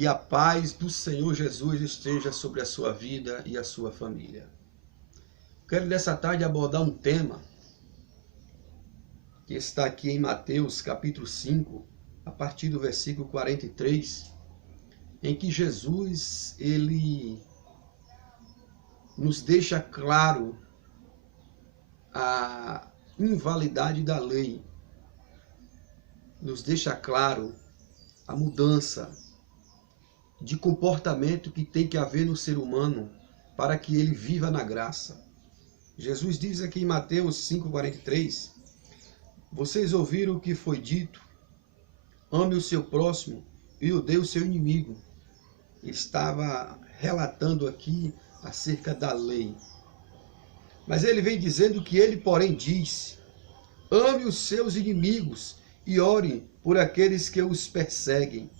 Que a paz do Senhor Jesus esteja sobre a sua vida e a sua família. Quero nessa tarde abordar um tema que está aqui em Mateus capítulo 5, a partir do versículo 43, em que Jesus, ele nos deixa claro a invalidade da lei, nos deixa claro a mudança de comportamento que tem que haver no ser humano para que ele viva na graça. Jesus diz aqui em Mateus 5,43, vocês ouviram o que foi dito, ame o seu próximo e odeie o seu inimigo. Ele estava relatando aqui acerca da lei. Mas ele vem dizendo que ele, porém, diz, ame os seus inimigos e ore por aqueles que os perseguem,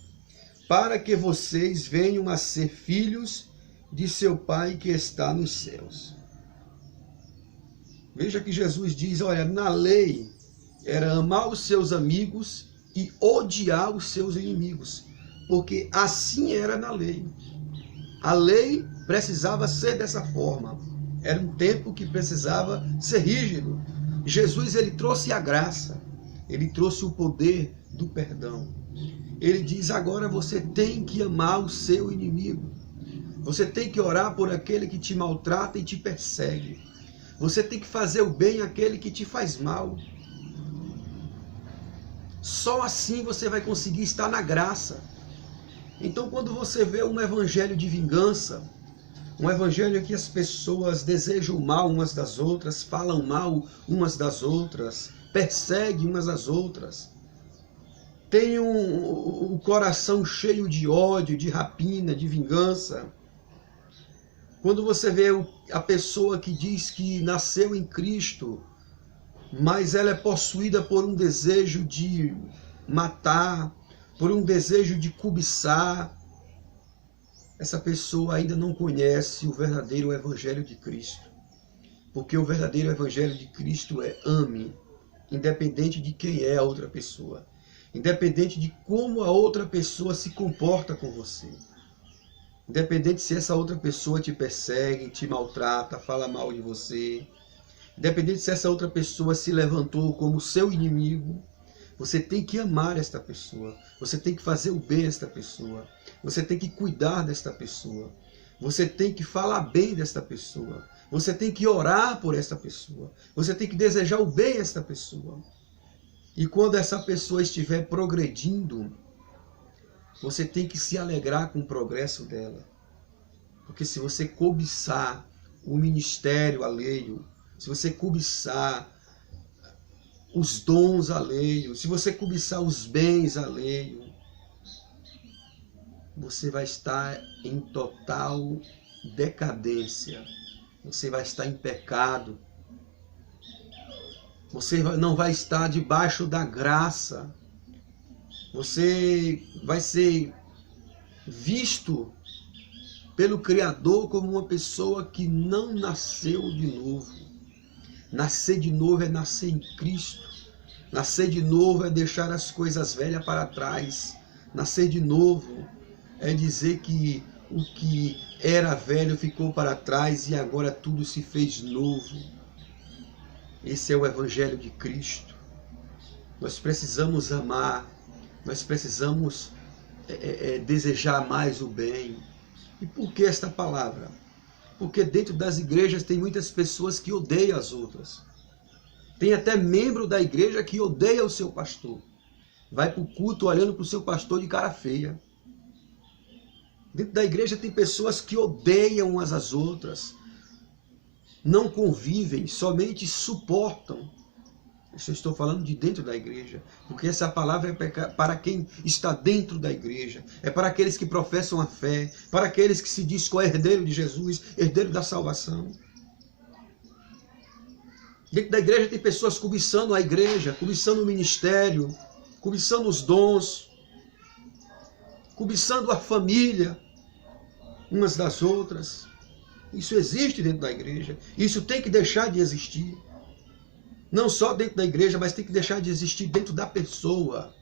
para que vocês venham a ser filhos de seu Pai que está nos céus. Veja que Jesus diz, olha, na lei era amar os seus amigos e odiar os seus inimigos, porque assim era na lei. A lei precisava ser dessa forma. Era um tempo que precisava ser rígido. Jesus, ele trouxe a graça, ele trouxe o poder do perdão. Ele diz, agora você tem que amar o seu inimigo. Você tem que orar por aquele que te maltrata e te persegue. Você tem que fazer o bem àquele que te faz mal. Só assim você vai conseguir estar na graça. Então, quando você vê um evangelho de vingança, um evangelho em que as pessoas desejam mal umas das outras, falam mal umas das outras, perseguem umas às outras, tem o coração cheio de ódio, de rapina, de vingança. Quando você vê a pessoa que diz que nasceu em Cristo, mas ela é possuída por um desejo de matar, por um desejo de cobiçar, essa pessoa ainda não conhece o verdadeiro evangelho de Cristo. Porque o verdadeiro evangelho de Cristo é ame, independente de quem é a outra pessoa. Independente de como a outra pessoa se comporta com você. Independente se essa outra pessoa te persegue, te maltrata, fala mal de você. Independente se essa outra pessoa se levantou como seu inimigo. Você tem que amar esta pessoa. Você tem que fazer o bem a esta pessoa. Você tem que cuidar desta pessoa. Você tem que falar bem desta pessoa. Você tem que orar por esta pessoa. Você tem que desejar o bem a esta pessoa. E quando essa pessoa estiver progredindo, você tem que se alegrar com o progresso dela. Porque se você cobiçar o ministério alheio, se você cobiçar os dons alheios, se você cobiçar os bens alheios, você vai estar em total decadência. Você vai estar em pecado. Você não vai estar debaixo da graça. Você vai ser visto pelo Criador como uma pessoa que não nasceu de novo. Nascer de novo é nascer em Cristo. Nascer de novo é deixar as coisas velhas para trás. Nascer de novo é dizer que o que era velho ficou para trás e agora tudo se fez novo. Esse é o Evangelho de Cristo. Nós precisamos amar, nós precisamos desejar mais o bem. E por que esta palavra? Porque dentro das igrejas tem muitas pessoas que odeiam as outras. Tem até membro da igreja que odeia o seu pastor. Vai para o culto olhando para o seu pastor de cara feia. Dentro da igreja tem pessoas que odeiam umas às outras. Não convivem, somente suportam. Isso eu estou falando de dentro da igreja, porque essa palavra é para quem está dentro da igreja, é para aqueles que professam a fé, para aqueles que se diz co-herdeiro de Jesus, herdeiro da salvação. Dentro da igreja tem pessoas cobiçando a igreja, cobiçando o ministério, cobiçando os dons, cobiçando a família, umas das outras. Isso existe dentro da igreja. Isso tem que deixar de existir. Não só dentro da igreja, mas tem que deixar de existir dentro da pessoa.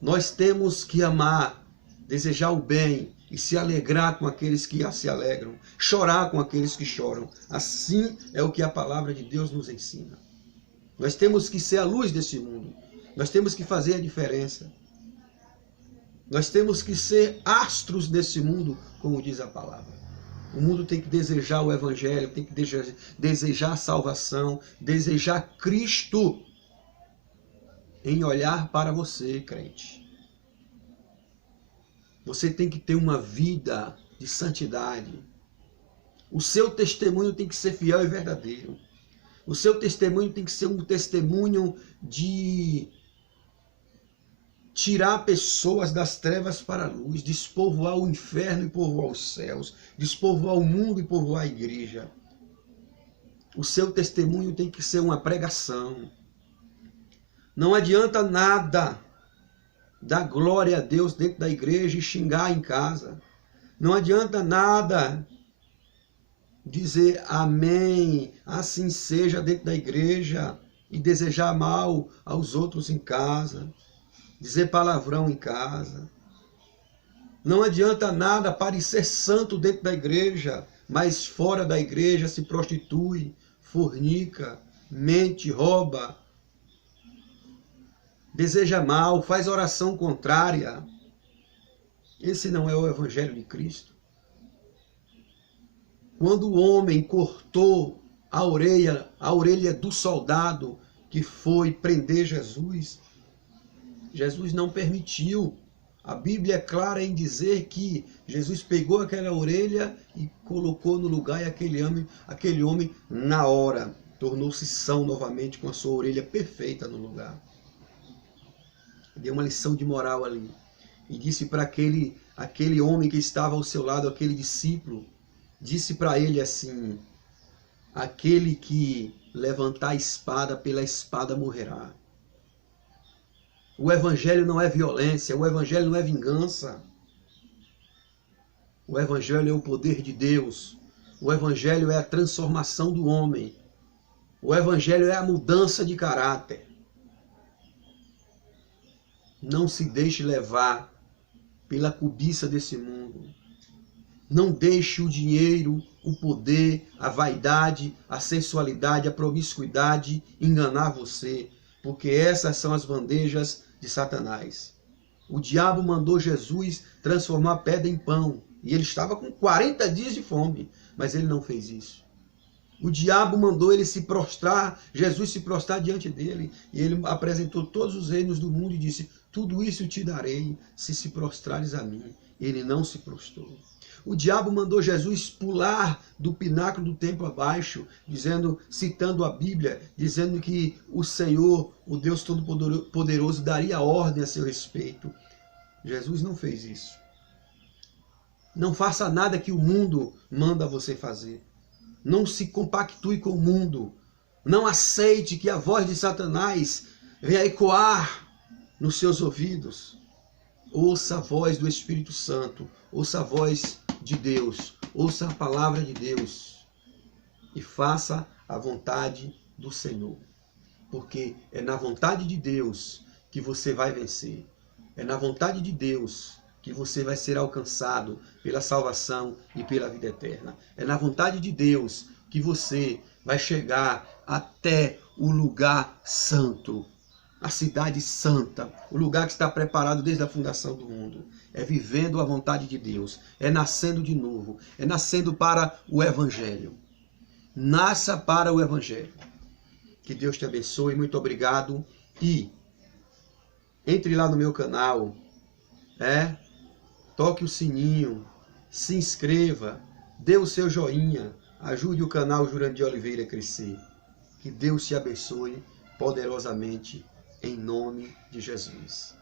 Nós temos que amar desejar o bem e se alegrar com aqueles que se alegram, chorar com aqueles que choram. Assim é o que a palavra de Deus nos ensina. Nós temos que ser a luz desse mundo. Nós temos que fazer a diferença. Nós temos que ser astros desse mundo, como diz a palavra. O mundo tem que desejar o Evangelho, tem que desejar a salvação, desejar Cristo em olhar para você, crente. Você tem que ter uma vida de santidade. O seu testemunho tem que ser fiel e verdadeiro. O seu testemunho tem que ser um testemunho de tirar pessoas das trevas para a luz, despovoar o inferno e povoar os céus, despovoar o mundo e povoar a igreja. O seu testemunho tem que ser uma pregação. Não adianta nada dar glória a Deus dentro da igreja e xingar em casa. Não adianta nada dizer amém, assim seja dentro da igreja e desejar mal aos outros em casa. Dizer palavrão em casa. Não adianta nada parecer santo dentro da igreja, mas fora da igreja se prostitui, fornica, mente, rouba, deseja mal, faz oração contrária. Esse não é o Evangelho de Cristo. Quando o homem cortou a orelha do soldado que foi prender Jesus, Jesus não permitiu. A Bíblia é clara em dizer que Jesus pegou aquela orelha e colocou no lugar, e aquele homem na hora, tornou-se são novamente com a sua orelha perfeita no lugar. Deu uma lição de moral ali. E disse para aquele homem que estava ao seu lado, aquele discípulo, disse para ele assim: aquele que levantar a espada, pela espada morrerá. O Evangelho não é violência, o Evangelho não é vingança. O Evangelho é o poder de Deus. O Evangelho é a transformação do homem. O Evangelho é a mudança de caráter. Não se deixe levar pela cobiça desse mundo. Não deixe o dinheiro, o poder, a vaidade, a sensualidade, a promiscuidade enganar você, porque essas são as bandejas de Satanás. O diabo mandou Jesus transformar pedra em pão, e ele estava com 40 dias de fome, mas ele não fez isso. O diabo mandou ele se prostrar, Jesus se prostrar diante dele, e ele apresentou todos os reinos do mundo e disse: tudo isso te darei se prostrares a mim. Ele não se prostrou. O diabo mandou Jesus pular do pináculo do templo abaixo, citando a Bíblia, dizendo que o Senhor, o Deus Todo-Poderoso, daria ordem a seu respeito. Jesus não fez isso. Não faça nada que o mundo manda você fazer. Não se compactue com o mundo. Não aceite que a voz de Satanás venha ecoar nos seus ouvidos. Ouça a voz do Espírito Santo. Ouça a voz de Deus. Ouça a palavra de Deus. E faça a vontade do Senhor. Porque é na vontade de Deus que você vai vencer. É na vontade de Deus que você vai ser alcançado pela salvação e pela vida eterna. É na vontade de Deus que você vai chegar até o lugar santo, a cidade santa, o lugar que está preparado desde a fundação do mundo. É vivendo a vontade de Deus, é nascendo de novo, é nascendo para o Evangelho. Nasça para o Evangelho. Que Deus te abençoe, muito obrigado. E entre lá no meu canal, toque o sininho, se inscreva, dê o seu joinha, ajude o canal Jurandir Oliveira a crescer. Que Deus te abençoe poderosamente, em nome de Jesus.